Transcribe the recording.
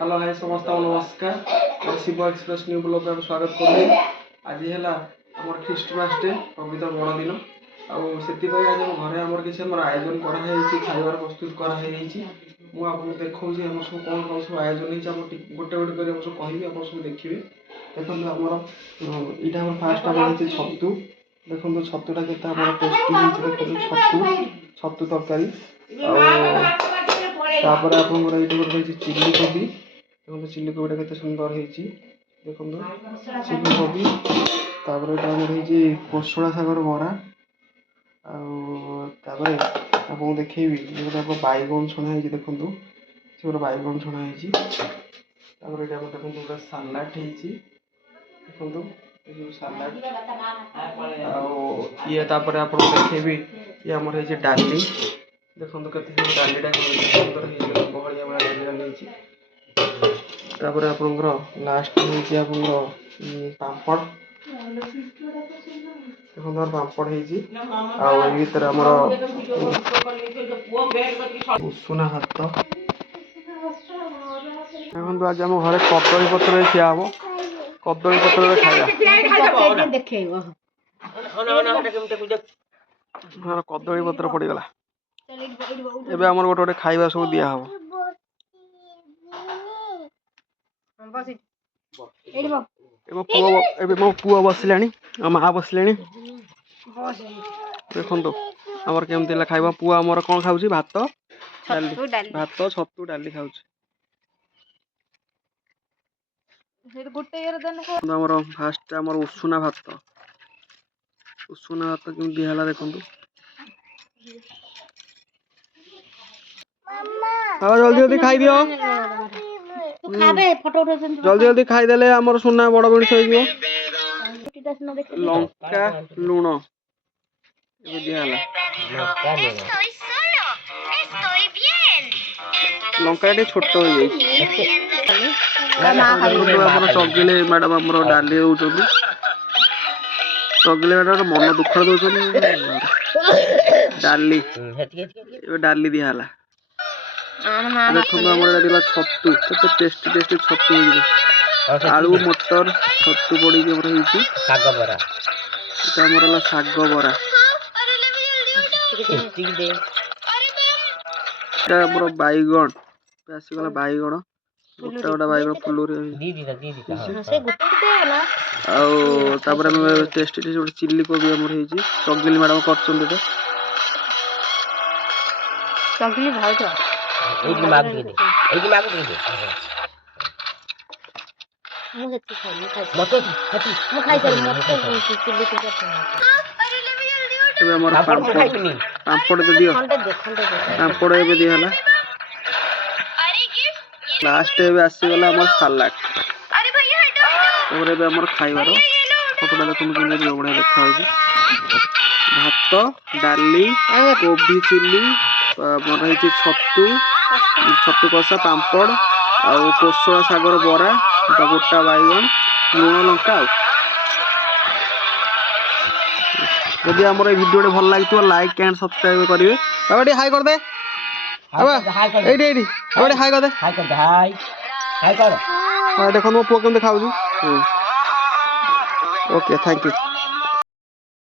Hello hi समस्त नमस्कार Shiv express new blog में स्वागत करें। आज है आम ख्रीष्टमास डे पवित्र बड़ दिन आज घरे आम किसी आयोजन कराई खाइबार प्रस्तुत कराई मुझे देखा सब कौन कौन सब आयोजन होते गोटे गोटे कर सब कहि आप सब देखिए। देखो आमर यहाँ फास्ट आम छतु देखो छतुटा के टेस्टी देखो छतु तरकारी तापर आपंकर ये चिल्ली कोबी देखो चिल्ली कोबीटा केते सुंदर होईची देखो चिल्ली कोबी तापर एटा हमर होईची कोसळा सागर बरा तापर आपको देखैबी जेटा आप बाइगन छणा होईची देखो से गोटे बाइगन छणा होईची तापर एटा हम देखो गोटे सलाड होईची देखो ये सलाड ये तापर आपको देखैबी ये हमर होईची डाली देखो केते डालीटा सुंदर होईची बहलिया वाला डाली होईची तापर आपनकर लास्ट होईची आपनकर पापड़ देखो हमर पापड़ होईची आ ए भीतर हमर उषुना भात देखो आज हम घरे कदली पत्र खिया हम कदली पत्र खाइबा देखैबो घर कदली पत्र पड़ी गला एबे हमर गोटे गोटे खाइबा सब दिया हबो मो पुआ बसलानी माँ बसले देखो आमर केमती खाइबा पुआ आमर कौन खाऊँ भात भात छतु डाली खाऊँ आमर फास्ट आमर उषुना भात केमती है देखो जल्दी जल्दी खाई दियो जल्दी जल्दी खाईदे आमर सुना बड़ मनीष हो लंका लुण लंका छोट हो चगिले मैडम आम डाली दौरान चगिले मैडम मन दुख दौरान डाली डाली दिहला देखो आम छतु के टेस्टी टेस्टी छतु आलू मटर छतु पड़ी साग बरा साग बरा बैगन आसीगला बैगन गोटा गोटा बैगन फुलूरी टेस्टी टेस्टी गोटे चिल्ली कोबी आमर होईची चगिली मैडम कर पापड़ तो दियो पापड़ ए दिहला लास्ट ए आसीगला आम सलाड आम खाइबार फोटोटा देखो बढ़िया देखा भात डाली कोबी चिल्ली मन है छतु छतु कषा पापड़ आउ कोसला सागर बरा गोटा बैगन लुण लंका यदि आम भिडियो भल लगे लाइक एंड सब्सक्राइब करेंगे बाबा टी हाई कर दे हाई कर दे देखो मो पुआ केमती खाऊ ओके थैंक यू।